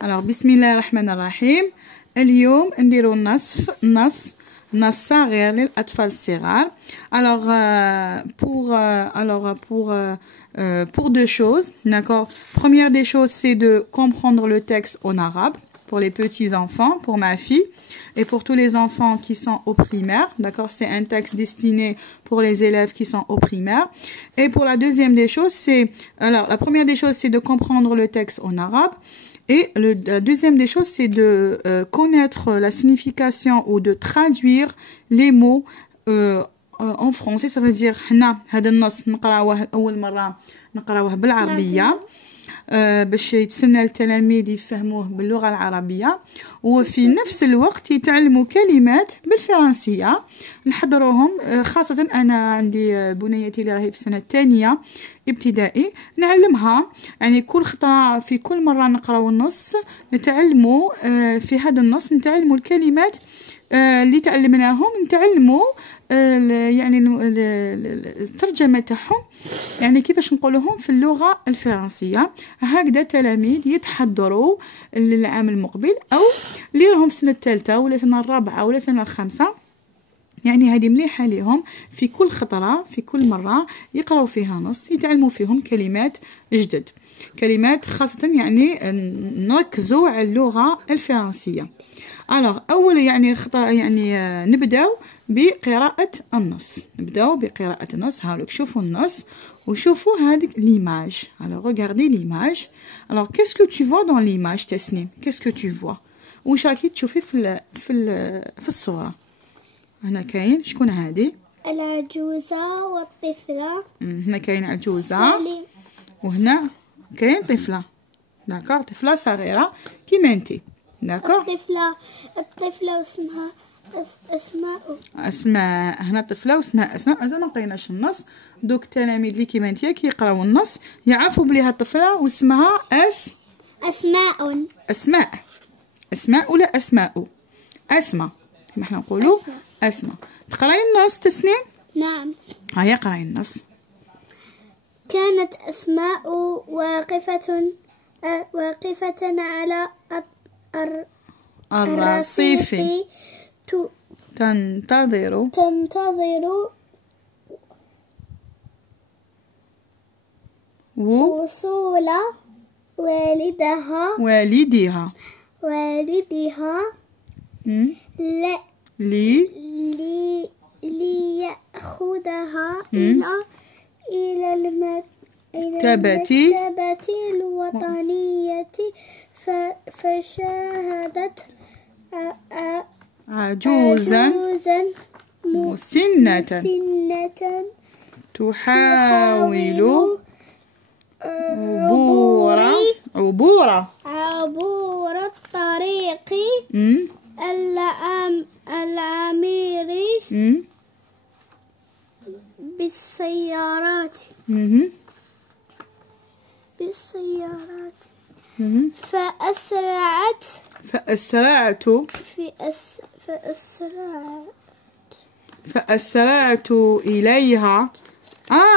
Alors بسم الله الرحمن الرحيم. اليوم نديرو نص صغير للأطفال الصغار. Pour deux choses, d'accord. Première des choses, c'est de comprendre le texte en arabe pour les petits enfants, pour ma fille et pour tous les enfants qui sont au primaire, d'accord. C'est un texte destiné pour les élèves qui sont au primaire. Et pour la deuxième des choses, la première des choses, c'est de comprendre le texte en arabe. Et la deuxième des choses, c'est de connaître la signification ou de traduire les mots en français. Ça veut dire هنا هذا النص نقراوه أول مرة نقراوه بالعربية باش يتسنى التلاميذ يفهموه باللغة العربية، وفي نفس الوقت يتعلموا كلمات بالفرنسية نحضروهم. خاصة أنا عندي بنيتي اللي راهي في السنة الثانية ابتدائي، نعلمها يعني كل خطرة في كل مرة نقراو النص نتعلموا في هذا النص نتعلموا الكلمات اللي تعلمناهم، نتعلموا يعني الترجمة تاعهم، يعني كيفاش نقولهم في اللغة الفرنسية. هكذا تلاميذ يتحضروا للعام المقبل أو اللي راهم سنة الثالثة ولا سنة الرابعة ولا سنة الخامسة، يعني هذه مليحة لهم في كل خطرة في كل مرة يقرأوا فيها نص يتعلموا فيهم كلمات جدد، كلمات خاصة يعني نركزوا على اللغة الفرنسية. أول يعني خطأ يعني نبداو بقراءة النص. هاولوك شوفوا النص وشوفوا هذيك ليماج. regardez l'image. Alors qu'est-ce que tu vois dans l'image تسنيم؟ qu'est-ce que tu vois؟ واش راكي تشوفي في الصورة؟ هنا كاين شكون هذه؟ العجوزة والطفلة. هنا كاين عجوزة وهنا كاين طفلة، داكور، طفلة صغيرة كيما انتي، داكور. الطفلة واسمها أسماء. هنا طفلة واسمها أسماء. مازال ما قريناش النص، دوك التلاميذ اللي كيما نتيا كيقراو النص يعرفوا بليها الطفلة واسمها أسماء ولا أسماء؟ أسماء كما حنا نقولوا أسماء. تقراي النص تسنيم؟ نعم. هيا قراي النص. كانت أسماء واقفة على الرصيف تنتظر وصول والدها ليأخذها إلى المكتبة الوطنية، فشاهدت عجوزا مسنة تحاول عبور الطريق العمير بالسيارات. فأسرعت إليها.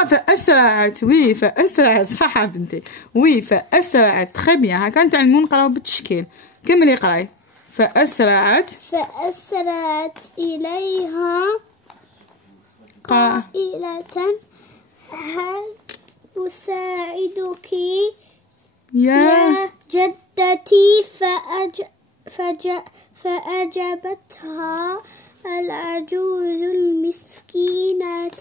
فأسرعت، وي فأسرعت، صح بنتي، وي فأسرعت، تخي بيان. هاكا نتعلمو نقراو بالتشكيل. كملي قراي. فأسرعت إليها قائلة هل أساعدك يا جدتي؟ فأجابتها العجوز المسكينة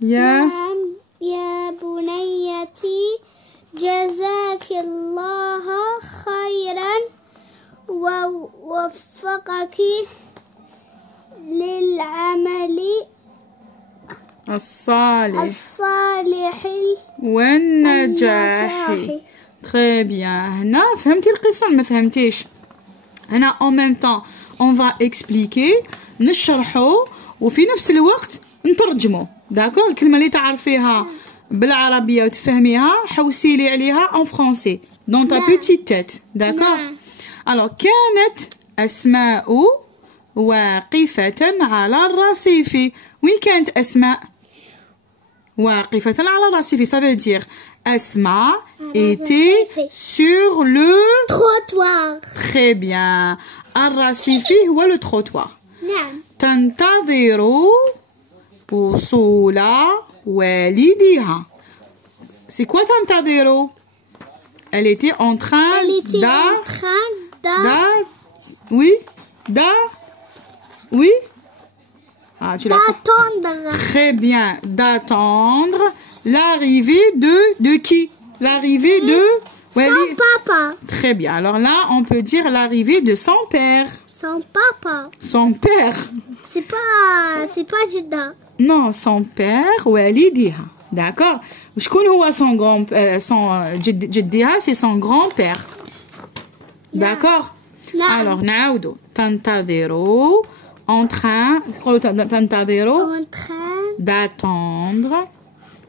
نعم يا بنيتي، جزاك الله خيرا ووفقك للعمل الصالح والنجاح. تري بيان. هنا فهمتي القصة ما فهمتيش؟ هنا en même temps on va expliquer، نشرحو وفي نفس الوقت نترجمو، داكور. الكلمة اللي تعرفيها بالعربية وتفهميها حوسيلي عليها en français dans ta petite tête، داكور. alors كانت أسماء واقفة على الرصيف. وين كانت أسماء؟ واقفة على رصيف. Ça veut dire Asma était sur le trottoir. Très bien. الرصيف هو le trottoir. نعم. تنتظر وصول والدها. C'est quoi تنتظر? Elle était en train oui, oui. Ah, tu l'as. D'attendre. Très bien, d'attendre l'arrivée de qui? L'arrivée de Son papa. Très bien. Alors là, on peut dire l'arrivée de son père. Son papa. Son père. C'est pas Jida. Non, son père والدها. D'accord. شكون هو son grand جدها c'est son grand-père. D'accord. Alors نعاودو تنتظر en train تنتظر En train d'attendre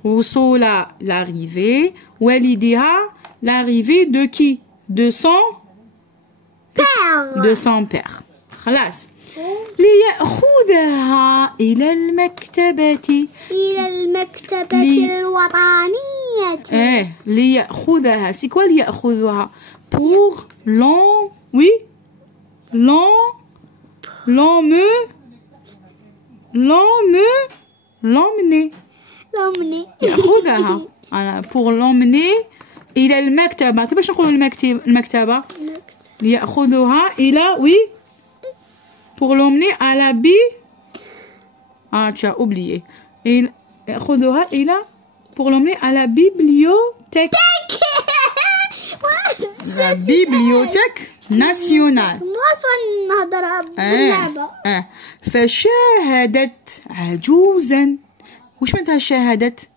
وصول l'arrivée والدها l'arrivée de qui? De son père. De son père. خلاص. ليأخذها إلى المكتبة. إلى المكتبة الوطنية. ليأخذها. C'est quoi ليأخذها? Pour oui? L'emmener. يأخذها. Pour l'emmener إلى المكتبة. كيفاش نقولوا المكتبة؟ ليأخذها إلى oui? Pour l'emmener à la Ah, tu as oublié. يأخذها إلى pour l'emmener à la bibliothèque. La bibliothèque nationale. فشاهدت عجوزا. وش معناتها شاهدت؟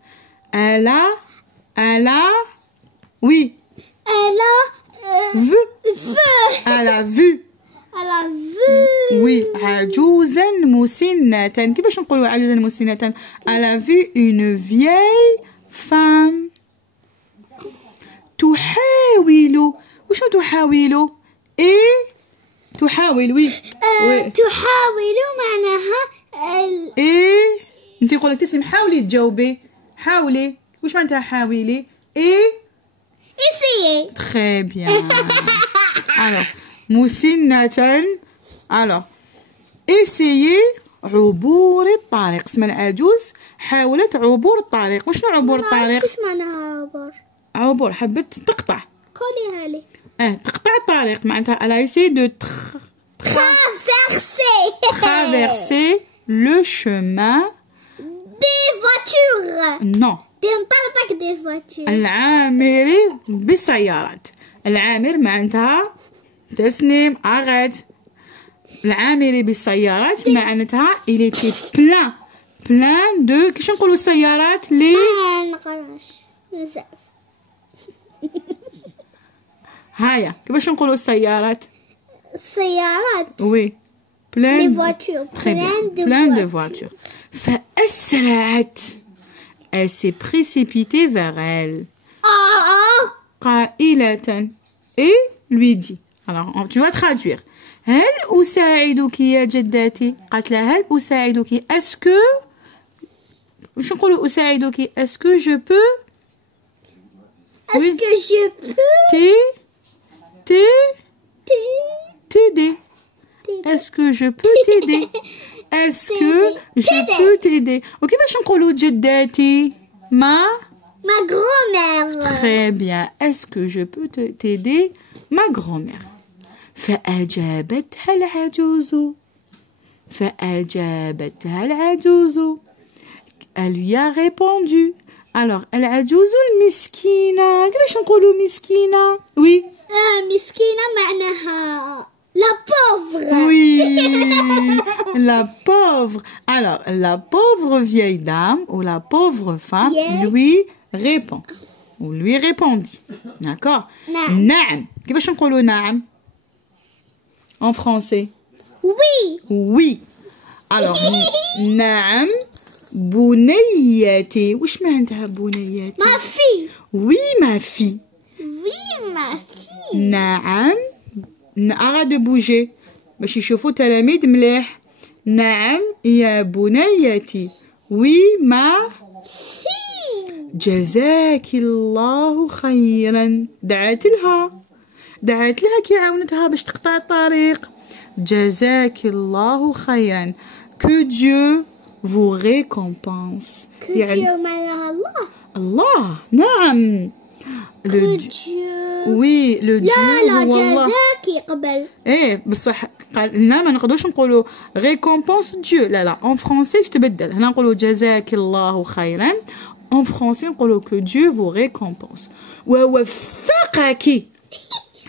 oui. Elle a vu. Oui, عجوزا مسنة. كيفاش نقولوا عجوزا مسنة؟ Elle a vu une vieille femme. تحاول. وشو تحاول؟ تحاول oui. تحاول معناها انت يقول لك تسمي حاولي تجاوبي. حاولي. وش معناتها حاولي؟ Essayez. Très bien. Alors, مسنة. Alors, essayez عبور الطريق. اسم العجوز حاولت عبور الطريق. وشنو عبور الطريق؟ ايش معناها عبور حبت تقطع. قوليها لي. تقطع الطريق معناتها elle a essayé de traverser le chemin des voitures. non تنطلق des voitures. العامر بالسيارات. العامر معناتها تسنيم أغد. العامر بالسيارات معناتها il était plein de كيش نقولوا السيارات لي هايا كيفاش نقولوا السيارات؟ oui les voitures. plein de voitures. فأسرعت. Elle s'est précipitée vers elle. قائلة. Et lui dit. Alors, tu vas traduire. هل أساعدك يا جدتي؟ قالت لها هل أساعدك؟ Est-ce que وش نقولوا أساعدك؟ Est-ce que je peux Est-ce que je peux t'aider? Est-ce que je peux t'aider? Est-ce que je peux t'aider? وكيفاش نقولوا جدتي؟ Ma grand-mère. Très bien. Est-ce que je peux t'aider? Ma grand-mère. فأجابتها العجوز. Elle lui a répondu. Alors, العجوز المسكينة. كيفاش نقولوا مسكينة؟ Oui. مسكينة معناها la pauvre. Oui, la pauvre. Alors, la pauvre vieille dame ou la pauvre femme lui répond. Ou lui répondit. D'accord? نعم. كيفاش نقولوا نعم en français? Oui. Alors, نعم بنيتي. وش معناتها بنيتي؟ Ma fille. Oui, ma fille. نعم. arrête de bouger باش يشوفوا تلاميذ مليح. نعم يا بنيتي. Oui, ma جزاك الله خيرا. دعت لها كي عاونتها باش تقطع الطريق. جزاك الله خيرا. Que Dieu vous récompense. Que Dieu معناها الله. الله نعم. Que Dieu. Oui, le Dieu. لا جزاك قبل. ايه بصح قالنا ما نقدروش نقولوا récompense Dieu. لا en français تبدل. هنا نقولوا جزاك الله خيرا. En français نقولوا que Dieu vous récompense. ووفقك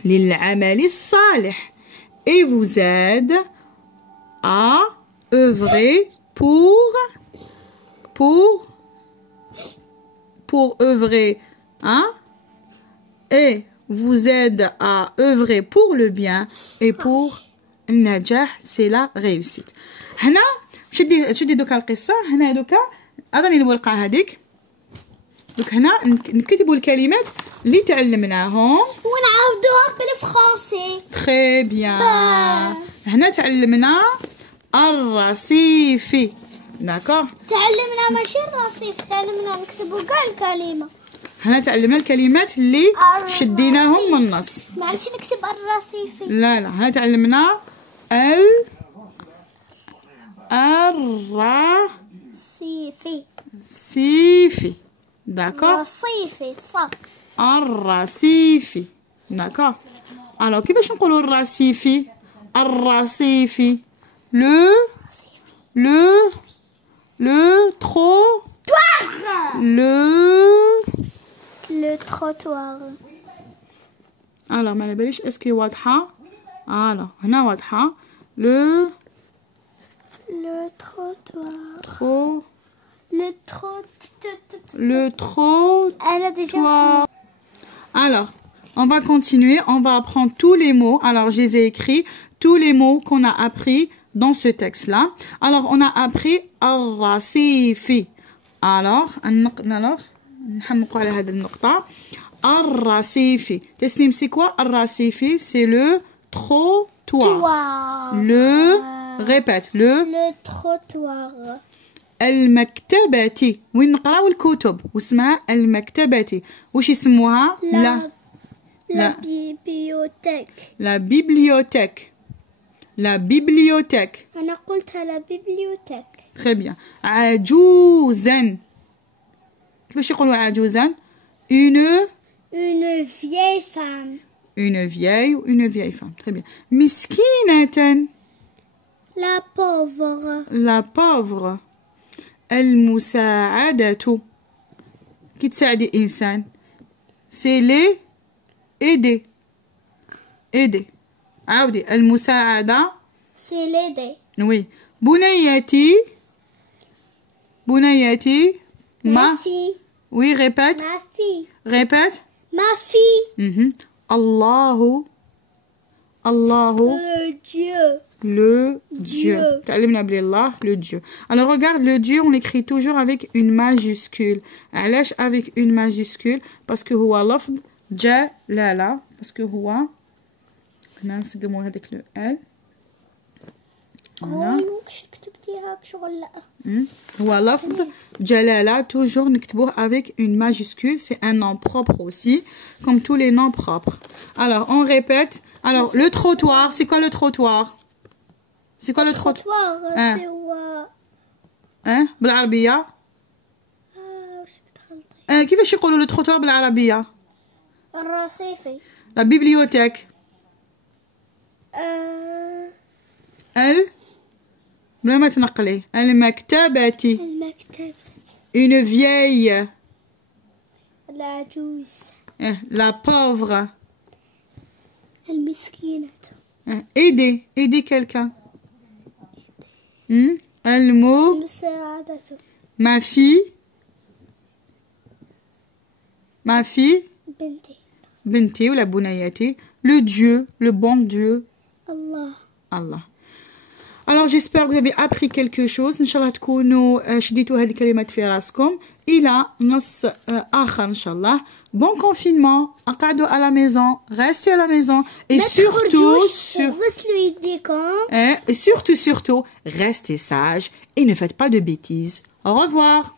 للعمل الصالح. Et vous aide à œuvrer pour œuvrer, hein? Et vous aide à œuvrer pour le bien et pour النجاح, c'est la réussite. هنا شدي دوكا القصة. هنا دوكا أعطني الورقة هذيك. دوك هنا نكتبوا الكلمات اللي تعلمناهم ونعاودوهم بالفرنسي. تري بيان. هنا تعلمنا الرصيف. داكور. تعلمنا ماشي الرصيف، تعلمنا نكتبوا كاع الكلمة. هنا تعلمنا الكلمات اللي شديناهم من النص. معلش نكتب الرصيفي. لا هنا تعلمنا الرصيفي. داكور. الرصيفي صح. الرصيفي. داكور. الو كيفاش نقولوا الرصيفي؟ الرصيفي. Le trottoir. Alors ما على باليش اسكي واضحة. هنا واضحة. Le trottoir. Le trottoir. Alors, on va continuer. On va apprendre tous les mots. Alors, je les ai écrits. Tous les mots qu'on a appris dans ce texte-là. Alors, on a appris الرصيفي. Alors, نحمقوا على هذه النقطة. الرصيفي. تسنيم c'est quoi الرصيفي? C'est le trottoir. Répète. Le trottoir. المكتبة. وين نقراو الكتب واسمها المكتبة. وش يسموها؟ La bibliothèque. La bibliothèque. أنا قلتها la bibliothèque. Très bien. عجوزا. كيفاش يقولوا عجوزا؟ Une vieille femme. Une vieille femme. Très bien. مسكينة. La pauvre. المساعدة. كي تساعدي إنسان. C'est les aider. عاودي. المساعدة. C'est l'aider. Oui. بنيتي. Ma fille. Oui, répète. Ma fille. Répète. Ma fille. الله. Le Dieu. تعلمنا بلي الله le Dieu. Alors regarde, le Dieu on l'écrit toujours avec une majuscule. علاش avec une majuscule? Parce que هو لفظ جلالة. Parce que هو هنا نسقمو هذاك le L. هو لفظ جلالة. Toujours نكتبوه avec une majuscule. C'est un nom propre aussi, comme tous les noms propres. Alors on répète. Alors le trottoir, c'est quoi le trottoir? C'est quoi le trottoir? c'est بالعربية. كيفاش يقولوا le trottoir بالعربية؟ الرصيفي. La bibliothèque. بلا ما تنقلي. المكتبة. Une vieille. العجوز. La pauvre. المسكينة. Aider quelqu'un. المساعدة. Ma fille. بنتي ولا بنيتي. Le Dieu, le bon Dieu. Allah. Alors j'espère que vous avez appris quelque chose. إن شاء الله تكونوا شديتوا هذه الكلمات في راسكم. إلى نص آخر إن شاء الله. Bon confinement. قعدوا à la maison. Restez à la maison. Et surtout, restez sages et ne faites pas de bêtises. Au revoir.